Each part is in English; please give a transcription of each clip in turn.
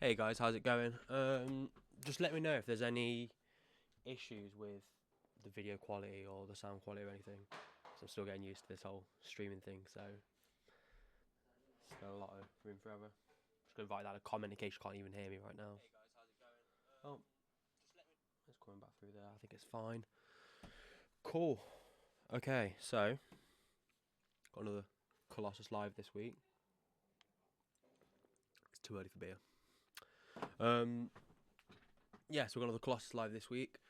Hey guys, how's it going? Just let me know if there's any issues with the video quality or the sound quality or anything. 'Cause I'm still getting used to this whole streaming thing, so it's got a lot of room for error. Just gonna write that a comment in case you can't even hear me right now. Oh, it's coming back through there. I think it's fine. Cool. Okay, so got another Colossus Live this week. It's too early for beer. Yeah, so we've got another Colossus Live this week.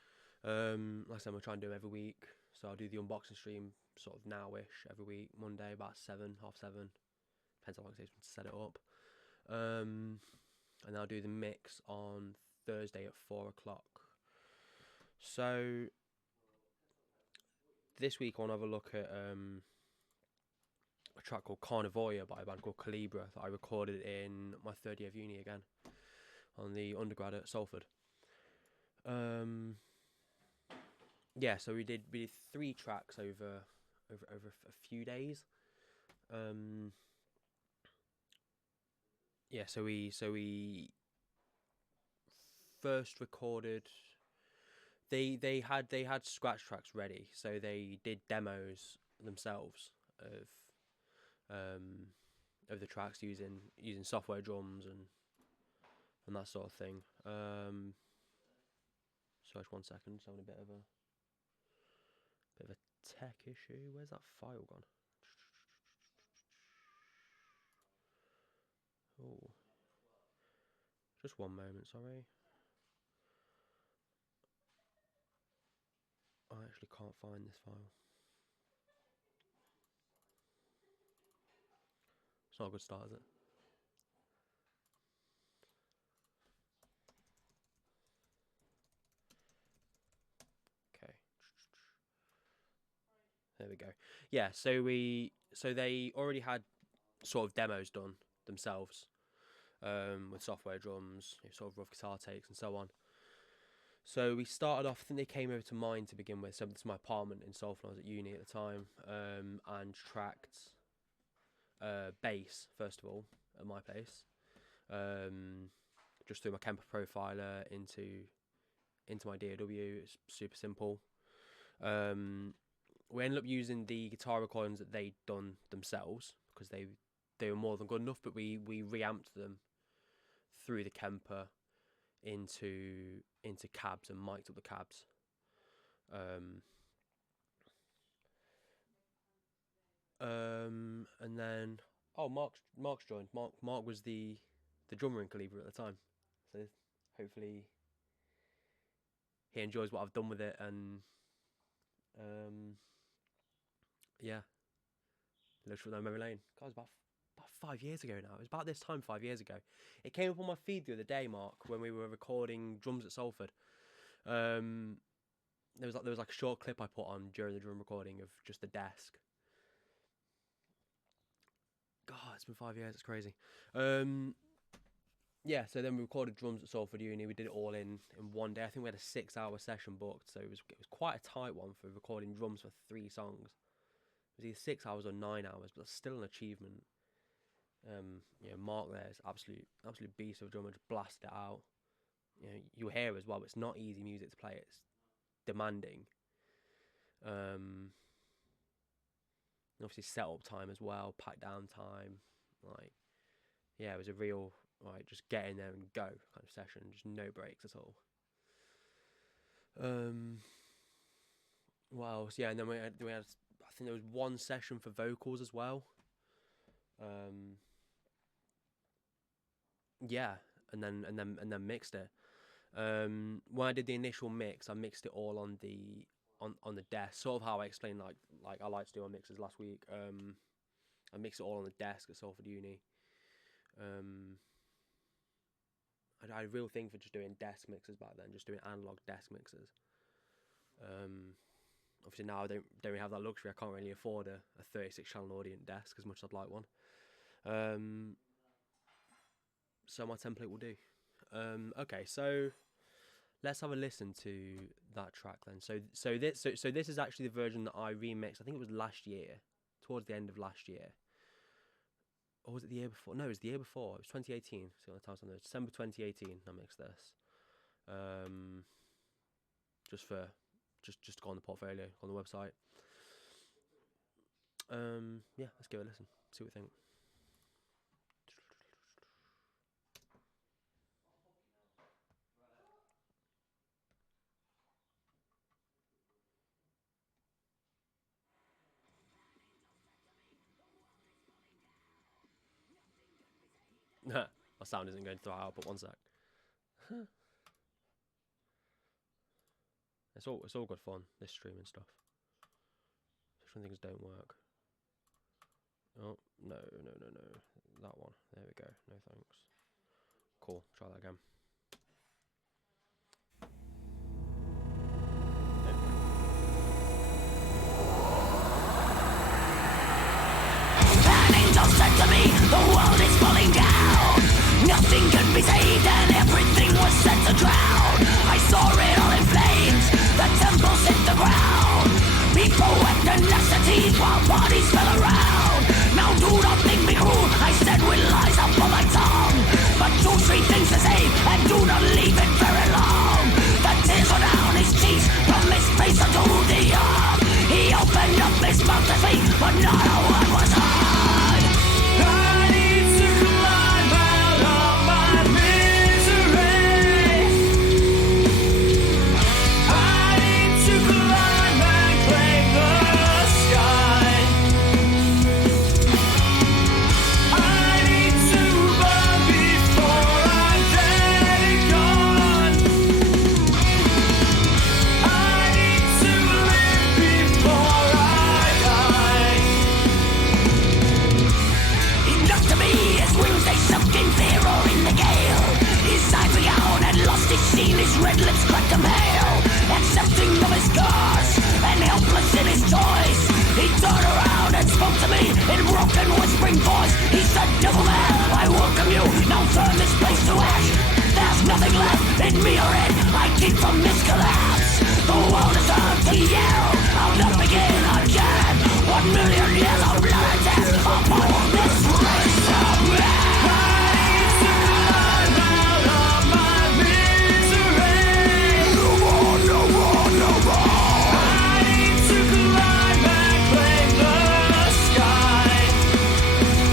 Like I said, we're trying to do them every week. So I'll do the unboxing stream sort of now-ish every week, Monday about 7, half 7. Depends how long it takes me to set it up. And I'll do the mix on Thursday at 4 o'clock. So this week I want to have a look at a track called Carnivoria by a band called Colibra that I recorded in my third year of uni again on the undergrad at Salford. Yeah, so we did 3 tracks over a few days. Yeah, so we first recorded. They had scratch tracks ready, so they did demos themselves of the tracks using software drums and that sort of thing. So just 1 second, just having a bit of a tech issue. Where's that file gone? Oh, just 1 moment, sorry. I actually can't find this file. It's not a good start, is it? Okay. There we go. Yeah, so they already had sort of demos done themselves, with software drums, sort of rough guitar takes and so on. So we started off. I think they came over to mine to begin with. So this is my apartment in Salford. I was at uni at the time, and tracked bass first of all at my place, just through my Kemper profiler into my DAW. It's super simple. We ended up using the guitar recordings that they'd done themselves because they were more than good enough. But we reamped them through the Kemper into cabs and mic'd up the cabs. And then Mark's joined. Mark was the drummer in Colibra at the time, so hopefully he enjoys what I've done with it. And yeah, literally down memory lane. God, it was about 5 years ago now. It was about this time 5 years ago. It came up on my feed the other day, Mark, when we were recording drums at Salford. There was like a short clip I put on during the drum recording of just the desk. God, it's been 5 years. It's crazy. Yeah, so then we recorded drums at Salford Uni. We did it all in 1 day. I think we had a 6-hour session booked, so it was quite a tight one for recording drums for 3 songs. It was either 6 hours or 9 hours, but that's still an achievement. Mark there is absolute beast of a drummer, just blasted it out. You hear as well. It's not easy music to play. It's demanding. Obviously setup time as well, pack down time. Like, yeah, it was a real just get in there and go kind of session. Just no breaks at all. What else? Yeah, and then we had I think there was 1 session for vocals as well. Yeah, and then mixed it. When I did the initial mix, I mixed it all on the desk, sort of how I explained like I like to do my mixes last week. I mixed it all on the desk at Salford Uni. I had a real thing for just doing desk mixes back then, just doing analog desk mixes. Obviously now I don't really have that luxury. I can't really afford a 36 channel Audient desk as much as I'd like one. So my template will do. Okay, so let's have a listen to that track then. So this is actually the version that I remixed. I think it was last year, towards the end of last year, or was it the year before? No, it was the year before. It was 2018. See what the time's on there. December 2018. I mixed this. Just to go on the portfolio on the website. Yeah, let's give it a listen. See what we think. My sound isn't going through out, but one sec. It's all good fun, this streaming stuff. Some things don't work. Oh, no. That one. There we go. No thanks. Cool. Try that again. An angel said to me, the world is falling down. Nothing can be saved and everything was set to drown. I saw it all in flames, the temples hit the ground. People wept and gnashed their teeth while bodies fell around. Now do not think me cruel, I said with lies upon my tongue. But do three things to save and do not leave it very long. The tears were down his cheeks from his face unto the earth. He opened up his mouth to speak, but not a word was heard. I need to climb out of my misery. I need to climb and claim the sky. I need to burn before I'm dead and gone. I need to live before I die. He looked to me, his wings they shook in fear or in the gale. His eyes were out and lost his sheen, his red lips cracked him pale. Accepting of his curse and helpless in his choice, he turned around and spoke to me in broken whispering voice. He said, devil man, I welcome you, now turn this place to ash. There's nothing left in me or it, I keep from this collapse. The world is turned to you, I'll not begin again. 1 million years of blood and death upon this race of men. I need to climb out of my misery. No more. I need to climb and claim the sky.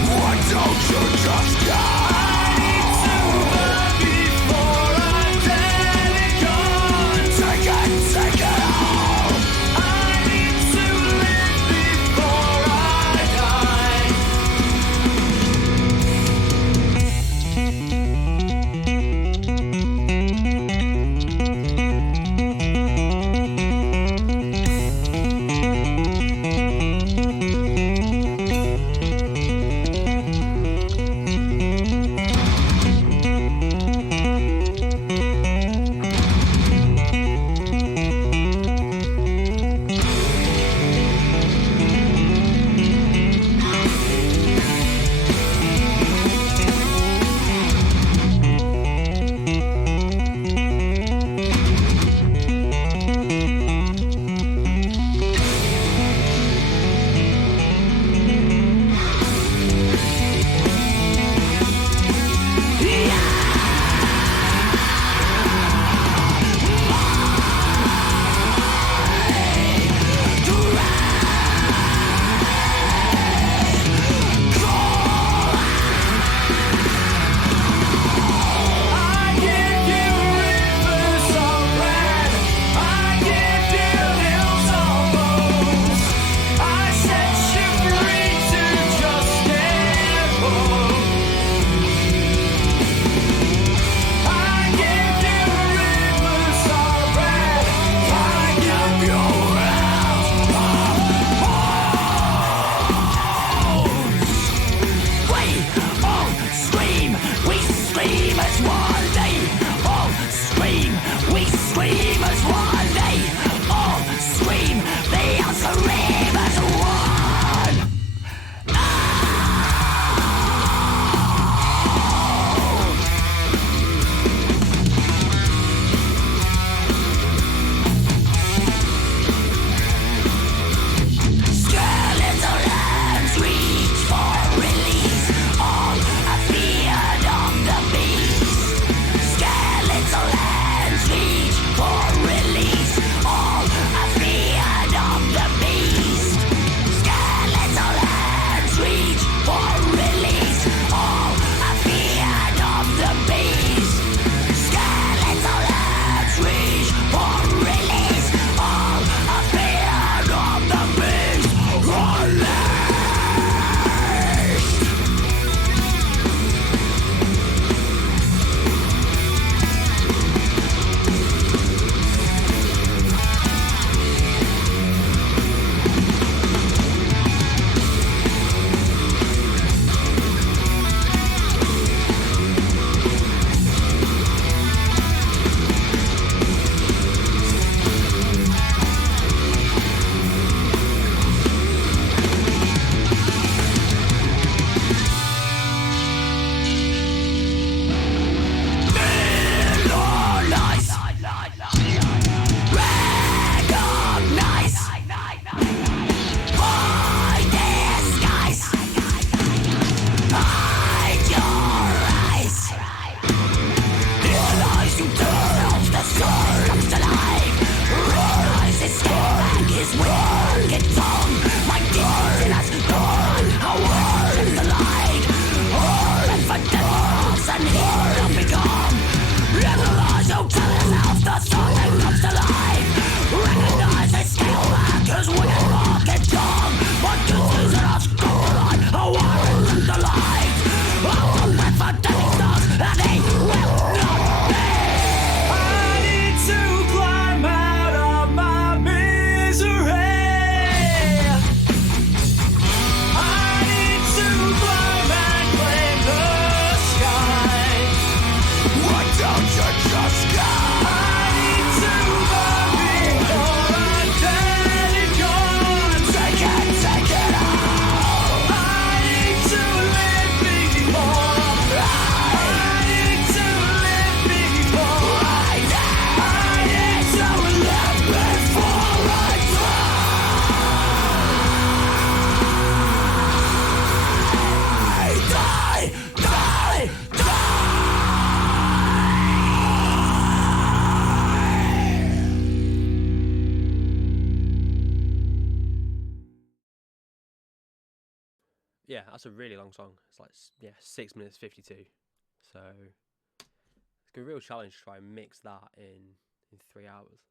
Why don't you just die? I need to burn before I'm dead and gone. Take it all. I need to live before I die. Skeletal hands reach for release. that's a really long song. It's like, yeah, 6 minutes 52. So it's a real challenge to try and mix that in 3 hours.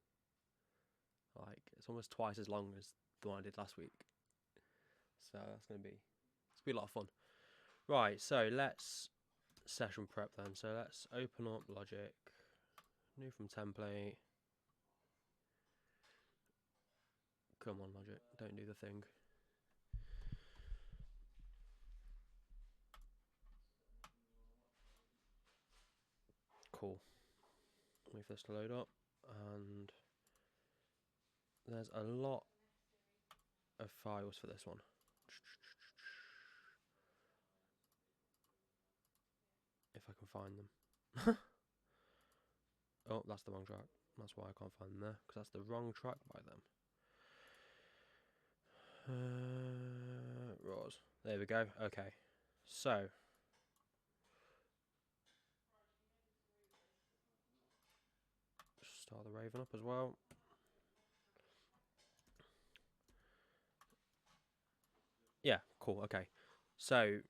Like, it's almost twice as long as the one I did last week. So it's gonna be a lot of fun. Right, so let's session prep then. So let's open up Logic, new from template. Come on, Logic, don't do the thing. Cool. Wait for this to load up, and there's a lot of files for this one. If I can find them. Oh, that's the wrong track. That's why I can't find them there, because that's the wrong track by them. Raws. There we go. Okay. So. Start the Raven up as well. Yeah, cool. Okay. So,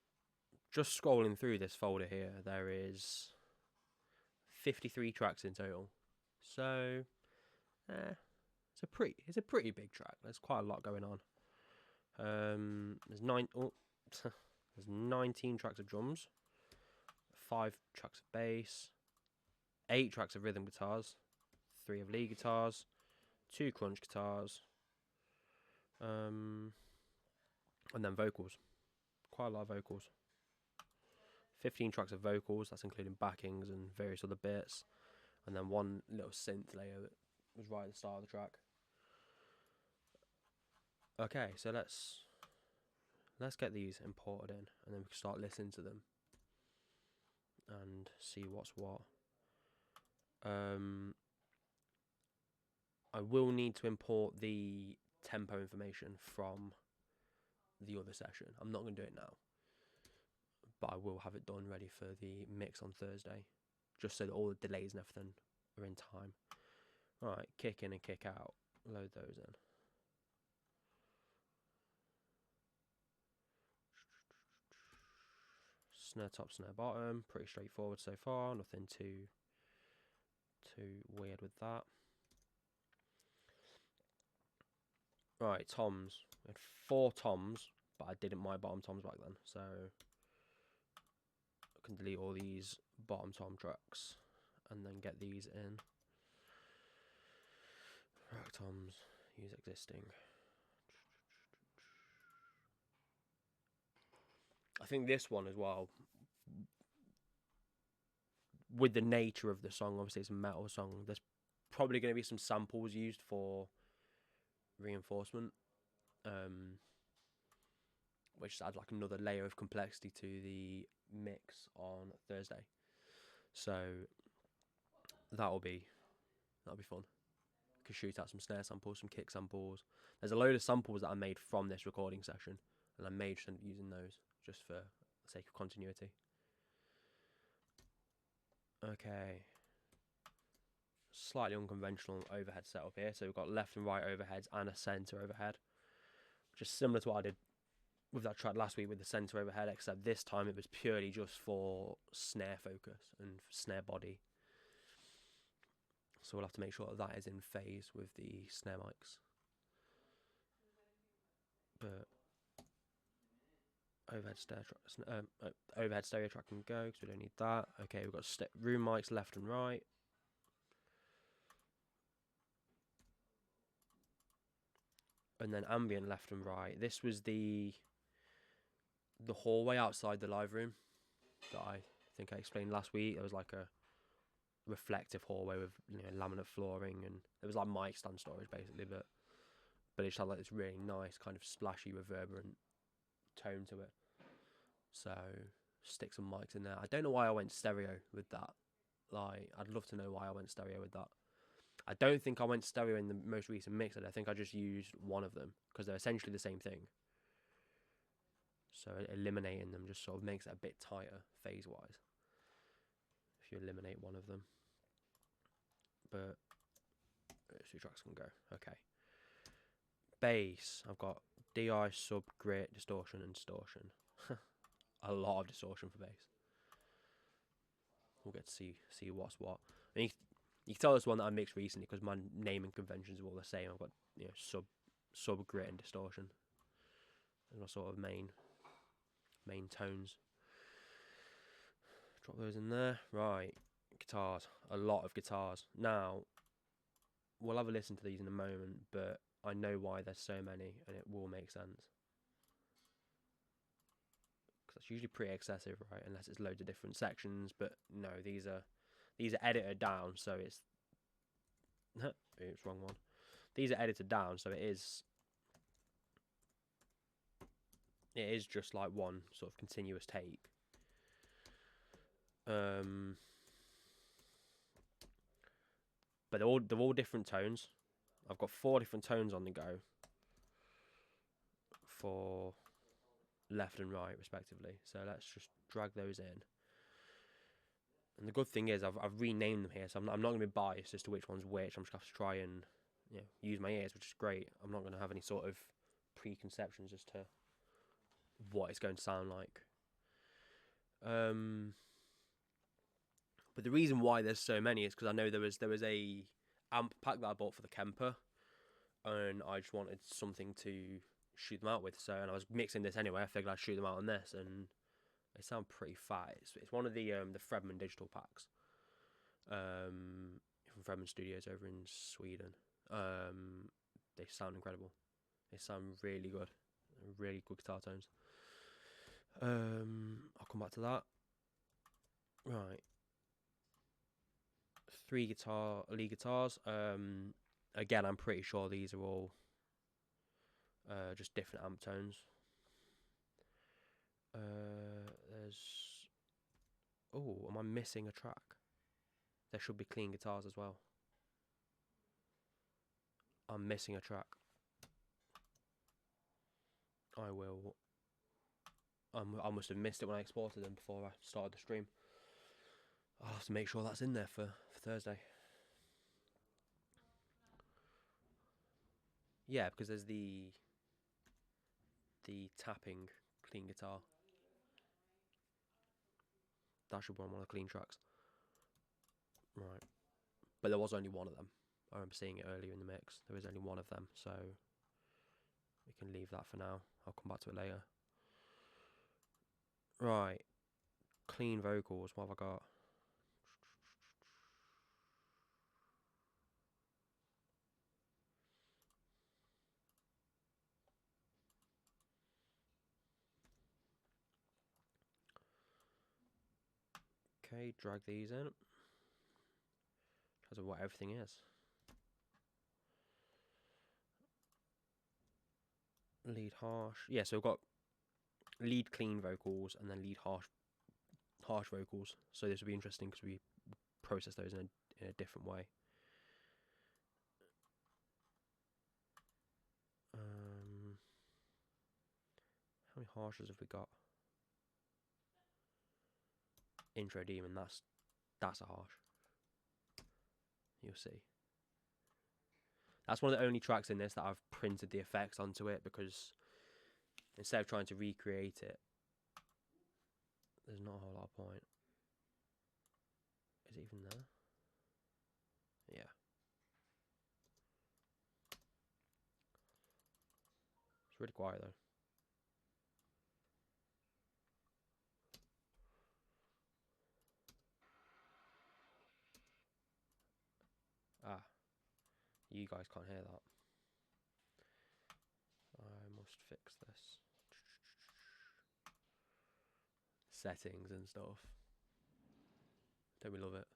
just scrolling through this folder here, there is 53 tracks in total. So, it's a pretty big track. There's quite a lot going on. There's there's 19 tracks of drums, 5 tracks of bass, 8 tracks of rhythm guitars, 3 of lead guitars, 2 crunch guitars, and then vocals. Quite a lot of vocals. 15 tracks of vocals, that's including backings and various other bits, and then 1 little synth layer that was right at the start of the track. Okay, so let's get these imported in, and then we can start listening to them and see what's what. I will need to import the tempo information from the other session. I'm not going to do it now, but I will have it done ready for the mix on Thursday, just so that all the delays and everything are in time. Right, kick in and kick out. Load those in. Snare top, snare bottom. Pretty straightforward so far. Nothing too weird with that. Right, toms. We had 4 toms, but I didn't my bottom toms back then, so I can delete all these bottom tom tracks and then get these in. Rack toms, use existing. I think this one as well, with the nature of the song, obviously it's a metal song, there's probably going to be some samples used for reinforcement, which adds like another layer of complexity to the mix on Thursday. So that'll be fun. Could shoot out some snare samples, some kick samples. There's a load of samples that I made from this recording session, and I made using those just for the sake of continuity. Okay. Slightly unconventional overhead setup here. So we've got left and right overheads and a center overhead, which is similar to what I did with that track last week with the center overhead, except this time it was purely just for snare focus and snare body. So we'll have to make sure that is in phase with the snare mics. But overhead stereo track can go because we don't need that. Okay, we've got room mics left and right. And then ambient left and right. This was the hallway outside the live room that I think I explained last week. There was like a reflective hallway with laminate flooring, and it was like mic stand storage basically, but it just had like this really nice kind of splashy reverberant tone to it. So stick some mics in there. I don't know why I went stereo with that. Like, I'd love to know why I went stereo with that. I don't think I went stereo in the most recent mix. I think I just used one of them because they're essentially the same thing. So eliminating them just sort of makes it a bit tighter phase-wise if you eliminate one of them. But those 2 tracks can go. Okay. Bass. I've got DI, sub, grit, distortion, and distortion. a lot of distortion for bass. We'll get to see what's what. And you can tell this one that I mixed recently because my naming conventions are all the same. I've got sub grit and distortion. Those are my sort of main tones. Drop those in there. Right, guitars. A lot of guitars. Now, we'll have a listen to these in a moment, but I know why there's so many, and it will make sense. Because it's usually pretty excessive, right? Unless it's loads of different sections. But no, these are edited down, so it's oops, wrong one. These are edited down, so it is just like one sort of continuous take. But they're all different tones. I've got 4 different tones on the go for left and right respectively. So let's just drag those in. And the good thing is I've renamed them here, so I'm not going to be biased as to which one's which. I'm just going to have to try and use my ears, which is great. I'm not going to have any sort of preconceptions as to what it's going to sound like. But the reason why there's so many is because I know there was a amp pack that I bought for the Kemper, and I just wanted something to shoot them out with. So, and I was mixing this anyway. I figured I'd shoot them out on this, and they sound pretty fat. It's one of the Fredman digital packs, from Fredman Studios over in Sweden. They sound incredible. They sound really good, really good guitar tones. I'll come back to that. Right. 3 lead guitars. Again, I'm pretty sure these are all just different amp tones. Am I missing a track? There should be clean guitars as well. I'm missing a track. I must have missed it when I exported them before I started the stream. I'll have to make sure that's in there for Thursday. Yeah, because there's the tapping clean guitar. That should be on one of the clean tracks. Right. But there was only one of them. I remember seeing it earlier in the mix. There was only one of them, so we can leave that for now. I'll come back to it later. Right. Clean vocals. What have I got? Okay, drag these in. Because of what everything is. Lead harsh. Yeah, so we've got lead clean vocals and then lead harsh vocals. So this will be interesting because we process those in a different way. How many harshes have we got? Intro Demon, that's a harsh. You'll see. That's one of the only tracks in this that I've printed the effects onto it, because instead of trying to recreate it, there's not a whole lot of point. Is it even there? Yeah. It's really quiet though. Ah, you guys can't hear that. I must fix this. Settings and stuff. Don't we love it?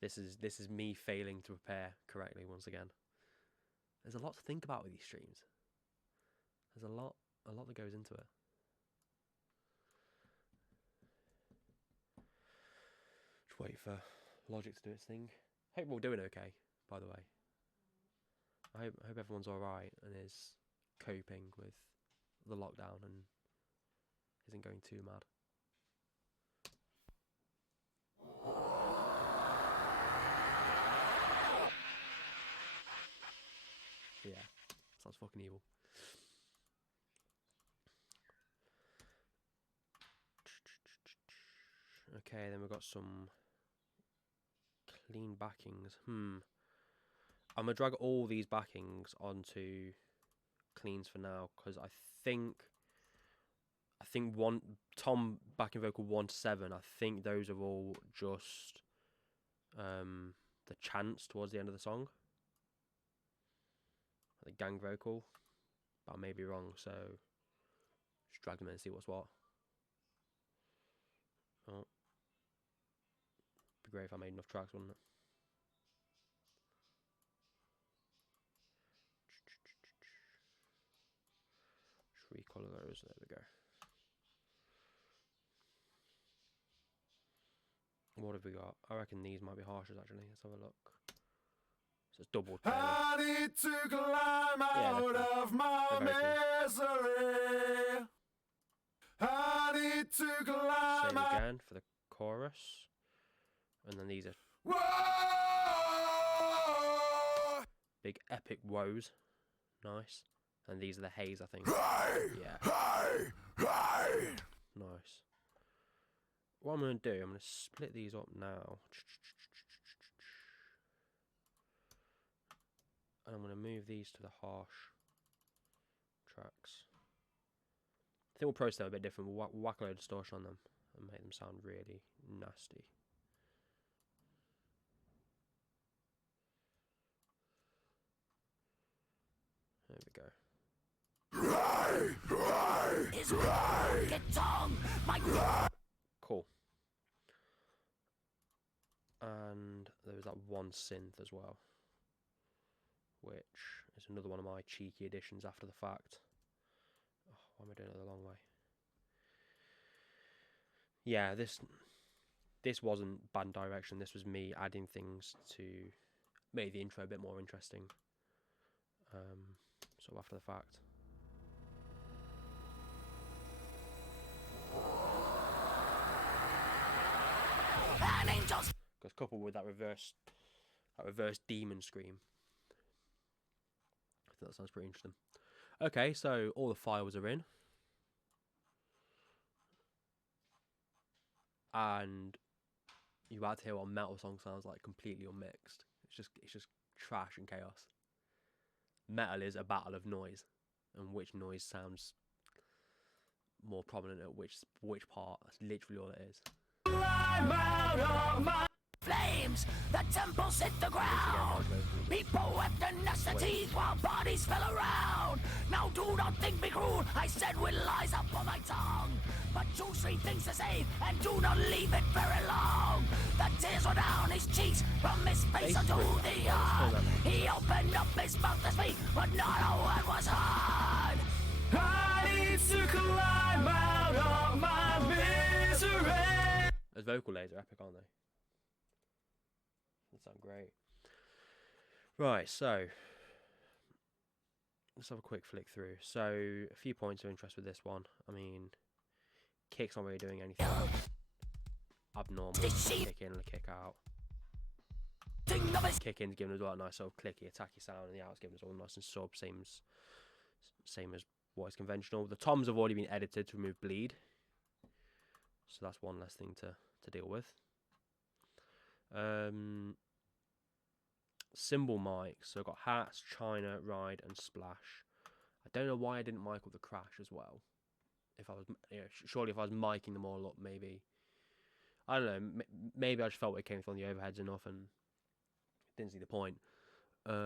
This is me failing to prepare correctly once again. There's a lot to think about with these streams. There's a lot that goes into it. Just wait for Logic to do its thing. Hope we're all doing okay, by the way. I hope everyone's alright and is coping with the lockdown and isn't going too mad. Yeah, sounds fucking evil. Okay, then we've got some clean backings. I'm gonna drag all these backings onto cleans for now, because I think one Tom backing vocal 1 to 7. I think those are all just the chants towards the end of the song, the gang vocal, but I may be wrong. So just drag them in and see what's what. Oh, be great if I made enough tracks, wouldn't it? Just recolor those. There we go. What have we got? I reckon these might be harsher actually. Let's have a look. So it's double. I need to climb out of my misery. I need to climb Same out. again for the chorus. And then these are Whoa! big epic woes. Nice. And these are the haze, I think. Hey! Yeah. Hey! Hey! Nice. What I'm going to do, I'm going to split these up now. And I'm going to move these to the harsh tracks. I think we'll process them a bit different. We'll whack a load of distortion on them and make them sound really nasty. There we go. Cool. And there was that one synth as well, which is another one of my cheeky additions after the fact. Oh, why am I doing it the long way? Yeah, this wasn't band direction. This was me adding things to make the intro a bit more interesting. Sort of after the fact. Because coupled with that reverse demon scream, I think that sounds pretty interesting. Okay, so all the files are in, and you're about to hear what a metal song sounds like completely unmixed. It's just trash and chaos. Metal is a battle of noise, and which noise sounds more prominent at which part. That's literally all it is. Flames, the temples hit the ground. People wept and gnashed their teeth while bodies fell around. Now do not think me cruel, I said with lies up on my tongue. But choose 3 things to say and do not leave it very long. The tears were down his cheeks from his face unto the earth. He opened up his mouth to speak, but not a word was heard. I need to climb out of my misery. Those vocal layers are epic, aren't they? That sound great. Right, so let's have a quick flick through. So a few points of interest with this one. I mean, kick's not really doing anything abnormal. Kick in and a kick out. Kick in's giving us all a nice sort of clicky, attacky sound, and the out's giving us all nice and sub, same as what is conventional. The toms have already been edited to remove bleed, so that's one less thing to deal with. Cymbal mics, so I've got hats, china, ride, and splash. I don't know why I didn't mic up the crash as well. If I was, surely if I was micing them all up, maybe. I don't know. Maybe I just felt it came from the overheads enough and didn't see the point. But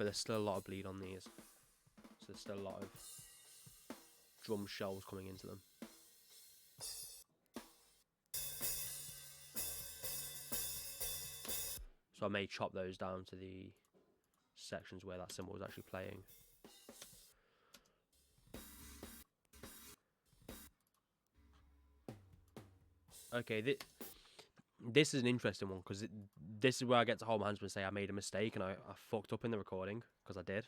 there's still a lot of bleed on these, so there's still a lot of drum shells coming into them. So I may chop those down to the sections where that cymbal was actually playing. Okay, this is an interesting one, because this is where I get to hold my hands up and say I made a mistake and I fucked up in the recording, because I did.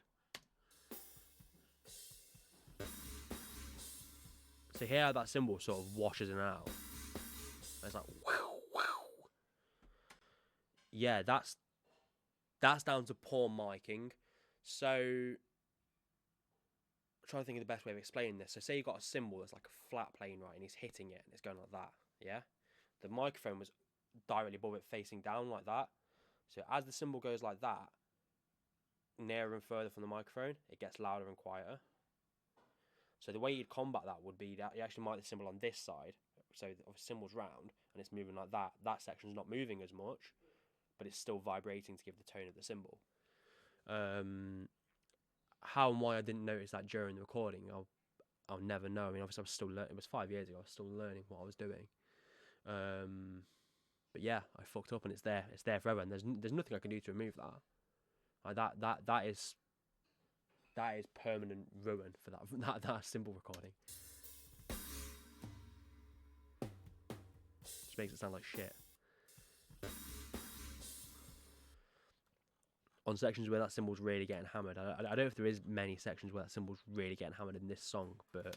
So here that cymbal sort of washes in and out. It's like wow, wow. yeah, that's down to poor miking. So I'm trying to think of the best way of explaining this. So say you got a cymbal that's like a flat plane, right, and he's hitting it and it's going like that, yeah? The microphone was directly above it, facing down like that. So as the cymbal goes like that, nearer and further from the microphone, it gets louder and quieter. So the way you'd combat that would be that you actually mic the cymbal on this side. So if the cymbal's round and it's moving like that, that section's not moving as much, but it's still vibrating to give the tone of the cymbal. How and why I didn't notice that during the recording, I'll never know. I mean, obviously I was still learning. It was 5 years ago. I was still learning what I was doing. But yeah, I fucked up and it's there. It's there forever, and there's nothing I can do to remove that. Like that is permanent ruin for that cymbal recording. Just makes it sound like shit. On sections where that cymbal's really getting hammered, I don't know if there is many sections where that cymbal's really getting hammered in this song, but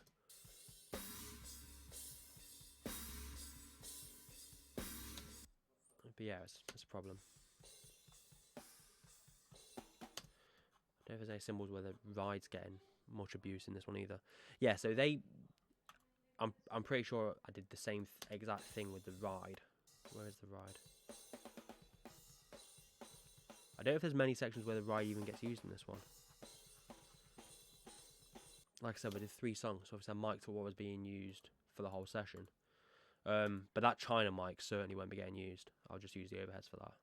yeah, it's a problem. I don't know if there's any cymbals where the ride's getting much abuse in this one either. Yeah, so I'm pretty sure I did the same exact thing with the ride. Where is the ride? I don't know if there's many sections where the ride even gets used in this one. Like I said, we did 3 songs, so obviously I mic'd what was being used for the whole session. But that China mic certainly won't be getting used. I'll just use the overheads for that.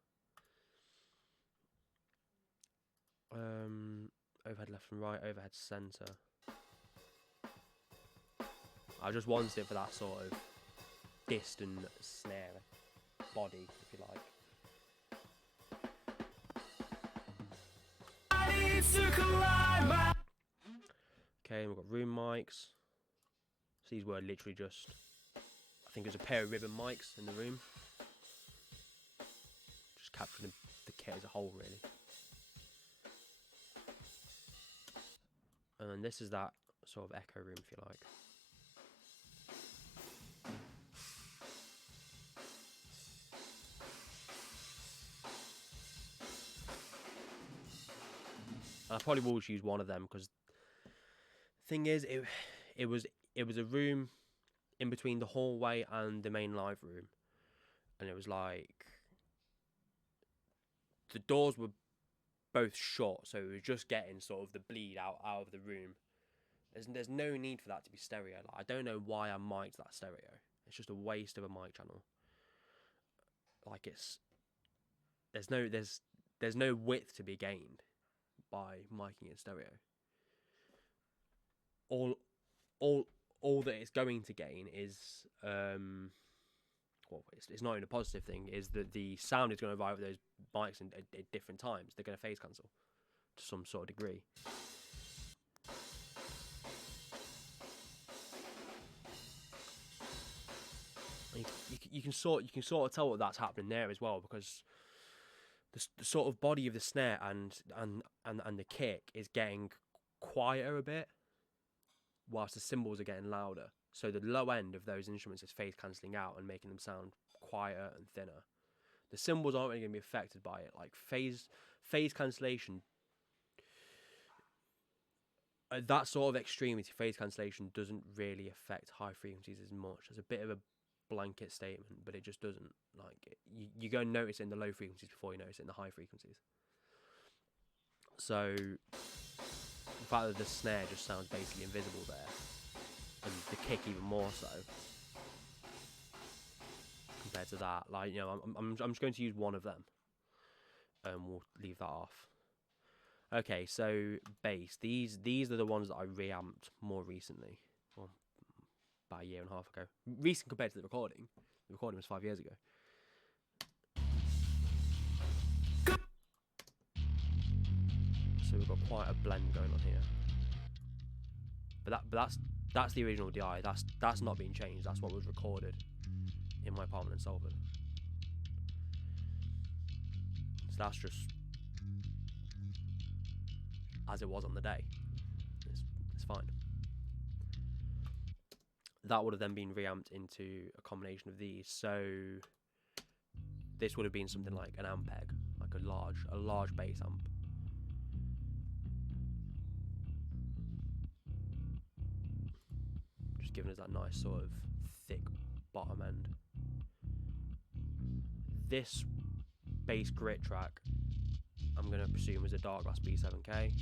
Overhead left and right, overhead centre. I just wanted it for that sort of distant snare body, if you like. Okay, we've got room mics. So these were literally just, I think it was a pair of ribbon mics in the room. Just capturing the kit as a whole, really. And then this is that sort of echo room, if you like. And I probably will just use one of them because the thing is, it was a room in between the hallway and the main live room, and it was like the doors were both shut, so it was just getting sort of the bleed out of the room. There's no need for that to be stereo. Like, I don't know why I mic'd that stereo. It's just a waste of a mic channel. Like there's no width to be gained by micing in stereo. All that it's going to gain is well, it's not even a positive thing. Is that the sound is going to arrive at those mics at different times. They're going to phase cancel to some sort of degree. You can sort of tell what that's happening there as well, because the sort of body of the snare and the kick is getting quieter a bit, whilst the cymbals are getting louder. So the low end of those instruments is phase cancelling out and making them sound quieter and thinner. The cymbals aren't really going to be affected by it. Like phase cancellation, at that sort of extremity, phase cancellation doesn't really affect high frequencies as much. It's a bit of a blanket statement, but it just doesn't. Like you go and notice it in the low frequencies before you notice it in the high frequencies. So the fact that the snare just sounds basically invisible there, and the kick even more so compared to that. Like, you know, I'm just going to use one of them, and we'll leave that off. Okay, so bass. These are the ones that I reamped more recently, well, about a year and a half ago. Recent compared to the recording. The recording was 5 years ago. So we've got quite a blend going on here. But that's the original DI. That's not been changed. That's what was recorded in my apartment in Salford. So that's just as it was on the day. It's fine. That would have then been reamped into a combination of these. So this would have been something like an Ampeg, like a large bass amp. Just giving us that nice sort of thick bottom end. This bass grit track, I'm going to presume is a Darkglass B7K.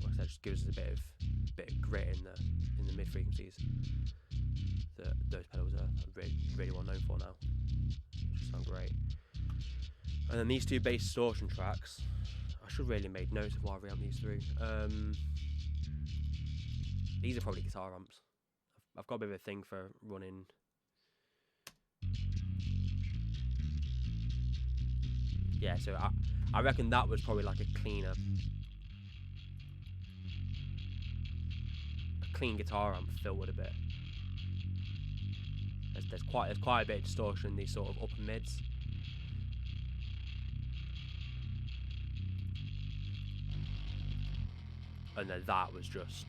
Like I said, just gives us a bit of grit in the mid frequencies that those pedals are really well known for now. Just sound great. And then these two bass distortion tracks, I should really make notes of why I reamp these through. These are probably guitar amps. I've got a bit of a thing for running. Yeah, so I reckon that was probably like a clean guitar amp filtered a bit. There's quite a bit of distortion in these sort of upper mids. And then that was just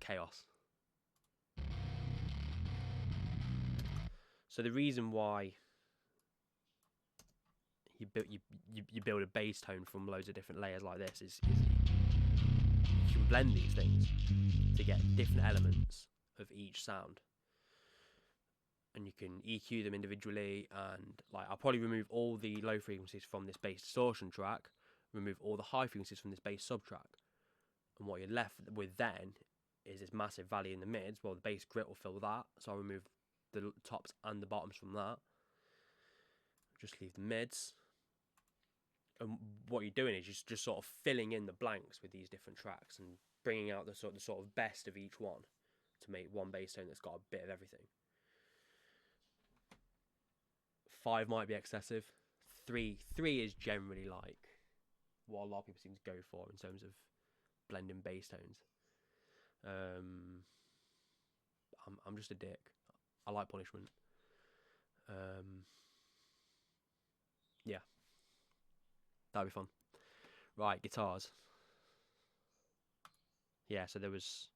chaos. So the reason why you build a bass tone from loads of different layers like this is you can blend these things to get different elements of each sound, and you can EQ them individually. And like, I'll probably remove all the low frequencies from this bass distortion track, remove all the high frequencies from this bass sub track, and what you're left with then is this massive valley in the mids. Well, the bass grit will fill that, so I'll remove the tops and the bottoms from that, just leave the mids. And what you're doing is just sort of filling in the blanks with these different tracks and bringing out the sort of best of each one to make one bass tone that's got a bit of everything. 5 might be excessive. 3 is generally like what a lot of people seem to go for in terms of blending bass tones. I'm just a dick. I like punishment. Yeah, that'd be fun. Right, guitars. Yeah, so there was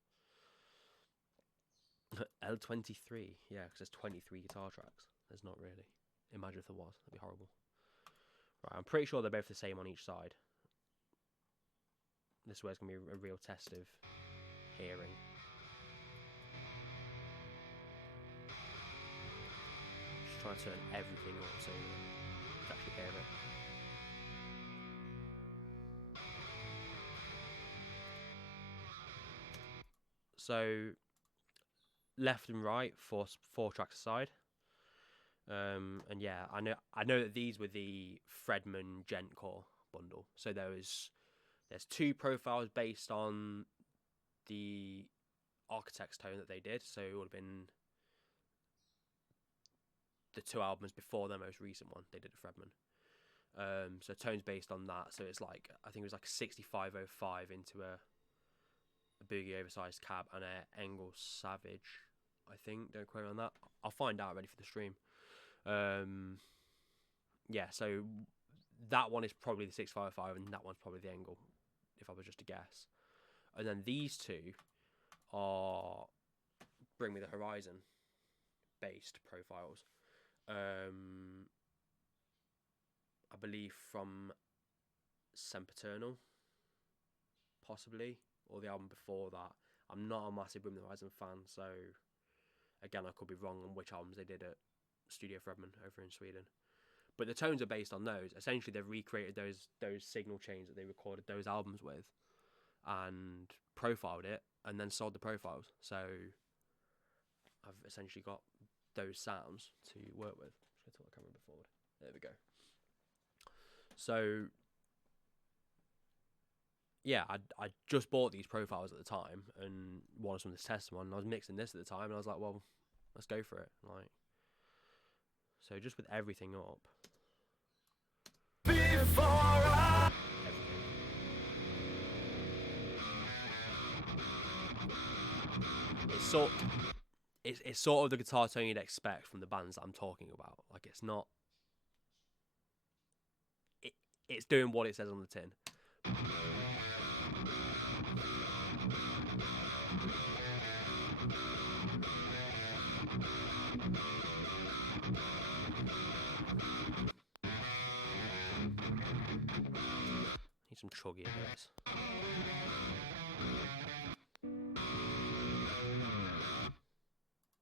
L23. Yeah, because there's 23 guitar tracks. There's not really. Imagine if there was. That'd be horrible. Right, I'm pretty sure they're both the same on each side. This is where it's going to be a real test of hearing. Just trying to turn everything up so you can actually hear it. So left and right, four tracks aside. And yeah, I know that these were the Fredman Gent Core bundle. So there's 2 profiles based on the Architect's tone that they did. So it would have been the 2 albums before their most recent one. They did a Fredman. So tone's based on that. So it's like, I think it was like a 6505 into a Boogie oversized cab and a Engel Savage, I think. Don't quote me on that. I'll find out ready for the stream. Yeah, so that one is probably the 6505 and that one's probably the Engel, if I was just to guess. And then these 2 are Bring Me the Horizon based profiles. I believe from Sempiternal, possibly, or the album before that. I'm not a massive Bring Me the Horizon fan, so again, I could be wrong on which albums they did at Studio Fredman over in Sweden. But the tones are based on those. Essentially, they've recreated those signal chains that they recorded those albums with and profiled it and then sold the profiles. So I've essentially got those sounds to work with. Just going to tilt the camera a bit forward. There we go. So yeah, I just bought these profiles at the time and wanted someone to test one. And I was mixing this at the time and I was like, well, let's go for it. Like, so just with everything up. It's sort of the guitar tone you'd expect from the bands that I'm talking about. Like, it's not. It's doing what it says on the tin. chuggy it gets.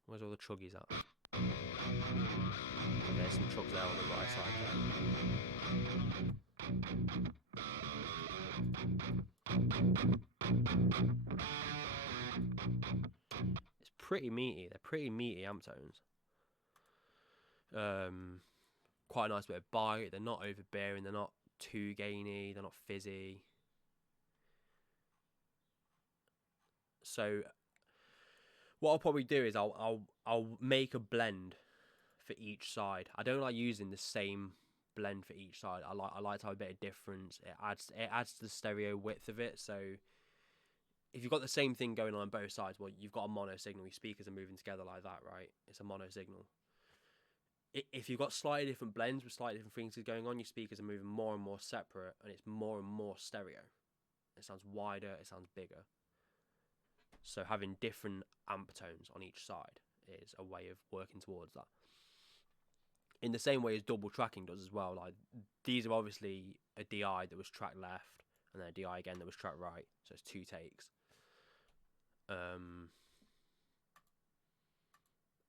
Where's all the chuggies at? Okay, some chugs there on the right side there. It's pretty meaty. They're pretty meaty amp tones. Quite a nice bit of bite. They're not overbearing. They're not too gainy. They're not fizzy. So what I'll probably do is I'll make a blend for each side. I don't like using the same blend for each side. I like to have a bit of difference. It adds to the stereo width of it. So if you've got the same thing going on both sides, well, you've got a mono signal. Your speakers are moving together like that, right? It's a mono signal. If you've got slightly different blends with slightly different frequencies going on, your speakers are moving more and more separate, and it's more and more stereo. It sounds wider, it sounds bigger. So having different amp tones on each side is a way of working towards that. In the same way as double tracking does as well. Like, these are obviously a DI that was tracked left, and then a DI again that was tracked right. So it's 2 takes.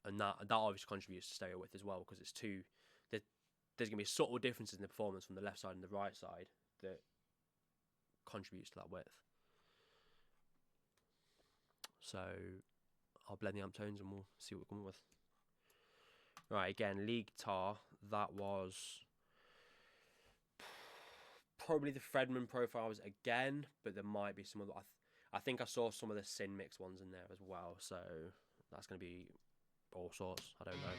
And that obviously contributes to stereo width as well, because it's two. There's going to be subtle differences in the performance from the left side and the right side that contributes to that width. So I'll blend the amp tones and we'll see what we come up with. Right, again, lead guitar. That was probably the Fredman profiles again, but there might be some other. I think I saw some of the Sin Mix ones in there as well. So that's going to be all sorts. I don't know.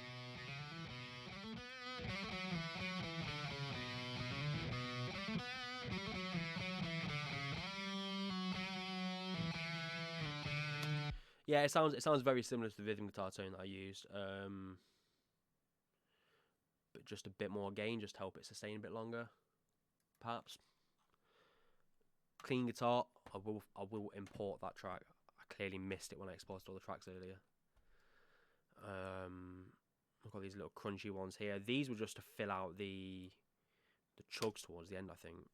Yeah, it sounds very similar to the rhythm guitar tone that I used, but just a bit more gain, just to help it sustain a bit longer, perhaps. Clean guitar, I will import that track. I clearly missed it when I exported all the tracks earlier. I've got these little crunchy ones here. These were just to fill out the chugs towards the end, I think.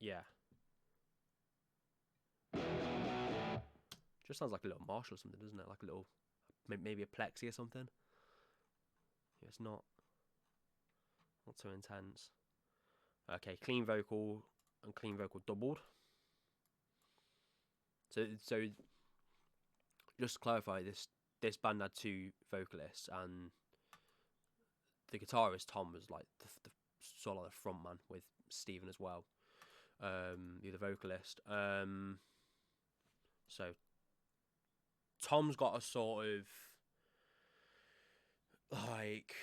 Yeah. Just sounds like a little Marshall or something, doesn't it? Like a little, maybe a Plexi or something. Yeah, it's not too intense. Okay, clean vocal and clean vocal doubled. So just to clarify, this band had 2 vocalists, and the guitarist Tom was like the sort of the front man with Stephen as well, the other vocalist. So Tom's got a sort of like,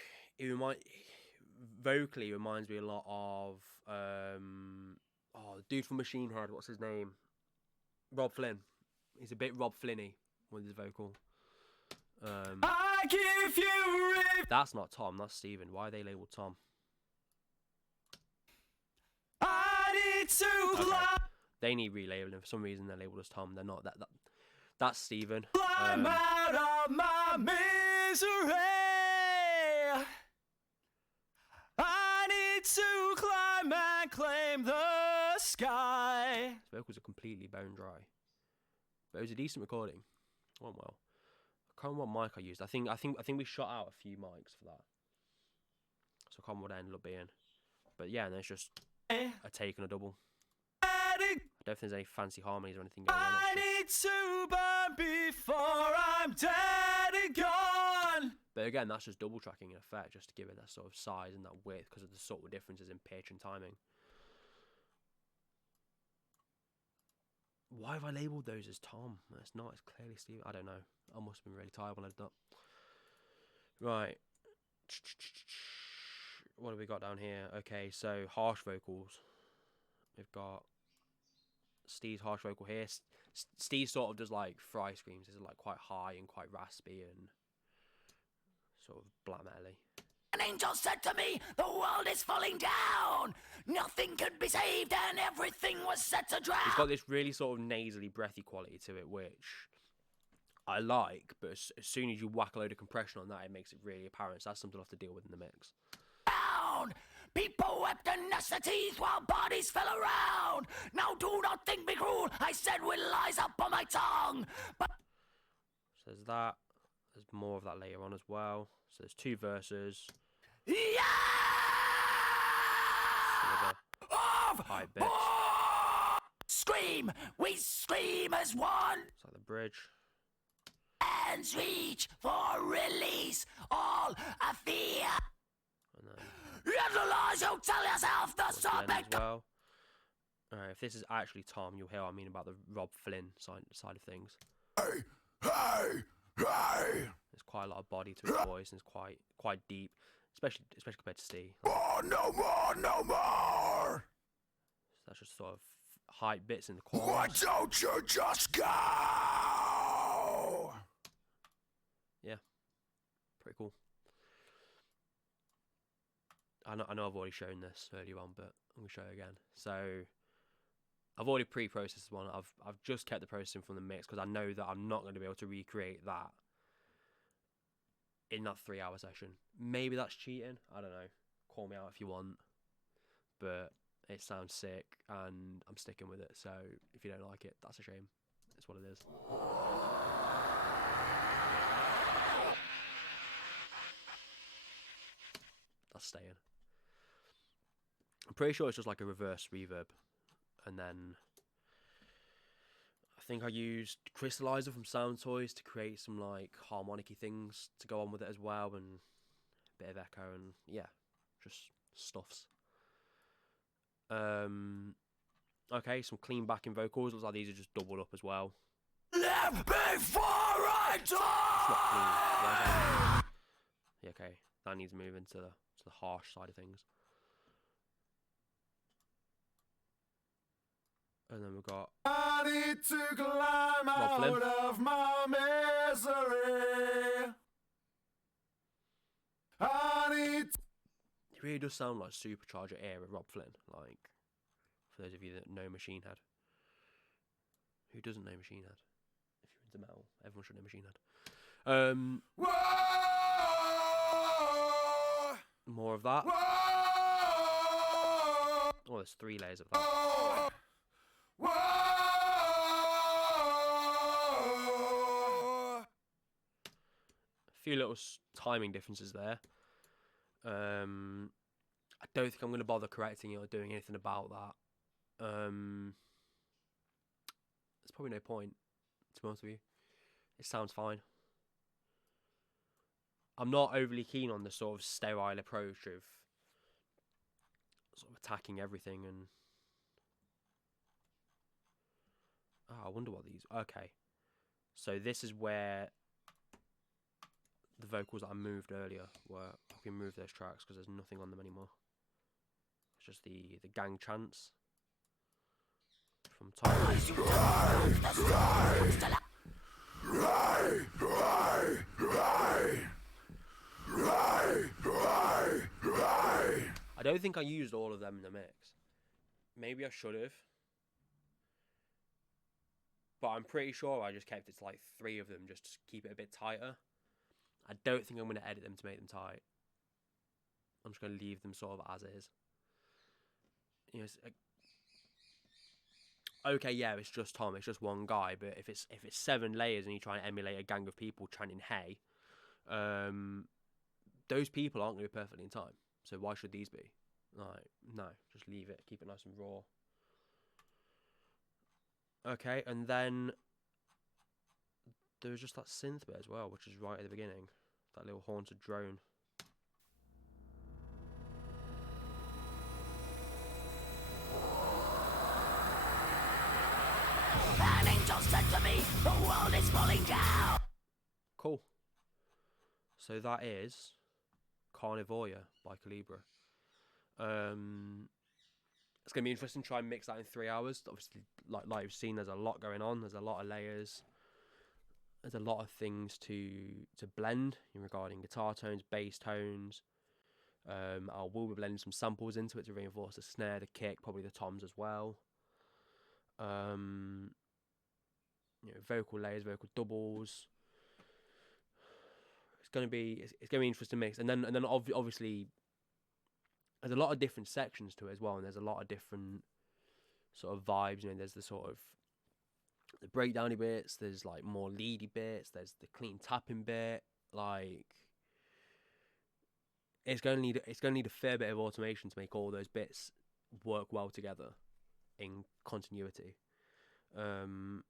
vocally reminds me a lot of the dude from Machine Head. What's his name? Rob Flynn. He's a bit Rob Flynny with his vocal. I give you That's not Tom. That's Stephen. Why are they labelled Tom? I need to Okay. They need relabeling. For some reason, they're labelled as Tom. They're not. That's Stephen. climb out of my misery. I need to climb and claim the sky. His vocals are completely bone dry, but it was a decent recording. Went well. I can't remember what mic I used. I think we shot out a few mics for that, so I can't remember what it ended up being. But yeah, and it's just a take and a double. I don't think there's any fancy harmonies or anything going on. I need to burn before I'm dead and gone. But again, that's just double tracking in effect, just to give it that sort of size and that width, because of the sort of differences in pitch and timing. Why have I labelled those as Tom? It's not. It's clearly Steve. I don't know. I must have been really tired when I did that. Right. What have we got down here? Okay, so harsh vocals. We've got Steve's harsh vocal here. Steve sort of does like fry screams. It's like quite high and quite raspy and sort of black metal-y. An angel said to me, the world is falling down. Nothing could be saved and everything was set to drown. It's got this really sort of nasally, breathy quality to it, which I like, but as soon as you whack a load of compression on that, it makes it really apparent. So that's something I'll have to deal with in the mix. People wept and gnashed their teeth while bodies fell around. Now do not think me cruel, I said with lies up on my tongue. But So there's that. There's more of that later on as well. So there's 2 verses. yeah! High bits. Scream! We scream as one! It's like the bridge. Hands reach for release all of fear. And then And the lies you tell yourself, the towards the end serpent. as well. Alright, if this is actually Tom, you'll hear what I mean about the Rob Flynn side of things. Hey, hey, hey. There's quite a lot of body to his voice, and it's quite deep, especially compared to Steve. Oh, no more, no more. So that's just sort of hype bits in the Why chorus. don't you just go? Yeah, pretty cool. I know I've already shown this earlier on, but I'm gonna show it again. So I've already pre-processed one. I've just kept the processing from the mix because I know that I'm not going to be able to recreate that in that 3-hour session. Maybe that's cheating. I don't know. Call me out if you want, but it sounds sick and I'm sticking with it. So if you don't like it, that's a shame. It's what it is. That's staying. I'm pretty sure it's just like a reverse reverb, and then I think I used Crystallizer from Sound Toys to create some like harmonic-y things to go on with it as well, and a bit of echo, and yeah, just stuffs. Okay, some clean backing vocals. Looks like these are just doubled up as well. Live before I It's not die. clean. Yeah, okay, that needs moving to the harsh side of things. And then we've got I need to climb Rob Flynn. out of my misery. I need It really does sound like Supercharger era Rob Flynn. Like, for those of you that know Machine Head. Who doesn't know Machine Head? If you're into metal, everyone should know Machine Head. Whoa! More of that. Whoa! Oh, there's 3 layers of that. Whoa! A few little timing differences there. I don't think I'm going to bother correcting it or doing anything about that. There's probably no point, to be honest with you. It sounds fine. I'm not overly keen on the sort of sterile approach of sort of attacking everything and... Oh, I wonder what these... Okay. So this is where the vocals that I moved earlier were... I can move those tracks because there's nothing on them anymore. It's just the gang chants from Tom. I don't think I used all of them in the mix. Maybe I should have. But I'm pretty sure I just kept it to like 3 of them just to keep it a bit tighter. I don't think I'm going to edit them to make them tight. I'm just going to leave them sort of as is. You know, it's like, okay, yeah, it's just Tom, it's just one guy, but if it's 7 layers and you try and emulate a gang of people chanting "Hey," those people aren't going to be perfectly in time. So why should these be? Like, no, just leave it, keep it nice and raw. Okay, and then there's just that synth bit as well, which is right at the beginning, that little haunted drone. An angel said to me, the world is falling down. Cool. So that is Carnivoria by Colibra. It's going to be interesting to try and mix that in 3 hours. Obviously, like you've seen, there's a lot going on. There's a lot of layers. There's a lot of things to blend in regarding guitar tones, bass tones. I will be blending some samples into it to reinforce the snare, the kick, probably the toms as well. You know, vocal layers, vocal doubles. It's going to be interesting mix, and then obviously there's a lot of different sections to it as well, and there's a lot of different sort of vibes. You know, there's the sort of the breakdowny bits, there's like more leady bits, there's the clean tapping bit. Like, it's going to need a fair bit of automation to make all those bits work well together in continuity. And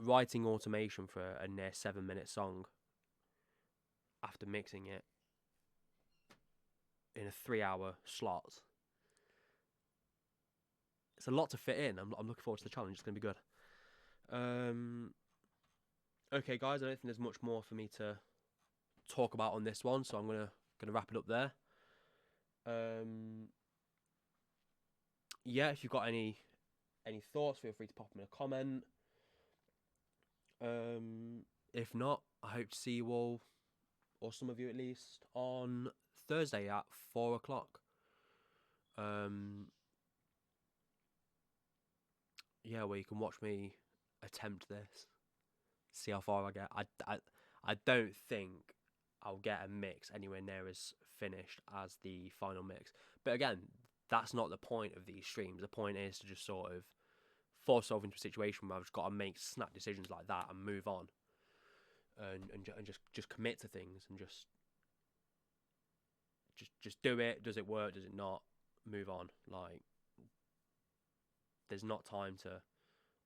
writing automation for a near 7-minute song after mixing it in a 3-hour slot, it's a lot to fit in. I'm looking forward to the challenge. It's going to be good. Okay, guys, I don't think there's much more for me to talk about on this one, so I'm gonna wrap it up there. Yeah, if you've got any thoughts, feel free to pop them in a comment. If not, I hope to see you all, or some of you at least, on Thursday at 4 o'clock. Yeah, where you can watch me attempt this, see how far I get. I don't think I'll get a mix anywhere near as finished as the final mix. But again, that's not the point of these streams. The point is to just sort of force myself into a situation where I've just got to make snap decisions like that and move on, and just commit to things and just do it. Does it work? Does it not? Move on. Like, there's not time to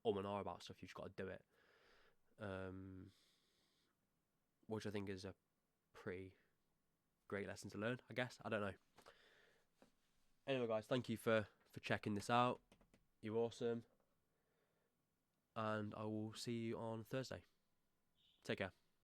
and ah about stuff. You've just got to do it. Which I think is a pretty great lesson to learn, I guess. I don't know. Anyway, guys, thank you for checking this out. You're awesome. And I will see you on Thursday. Take care.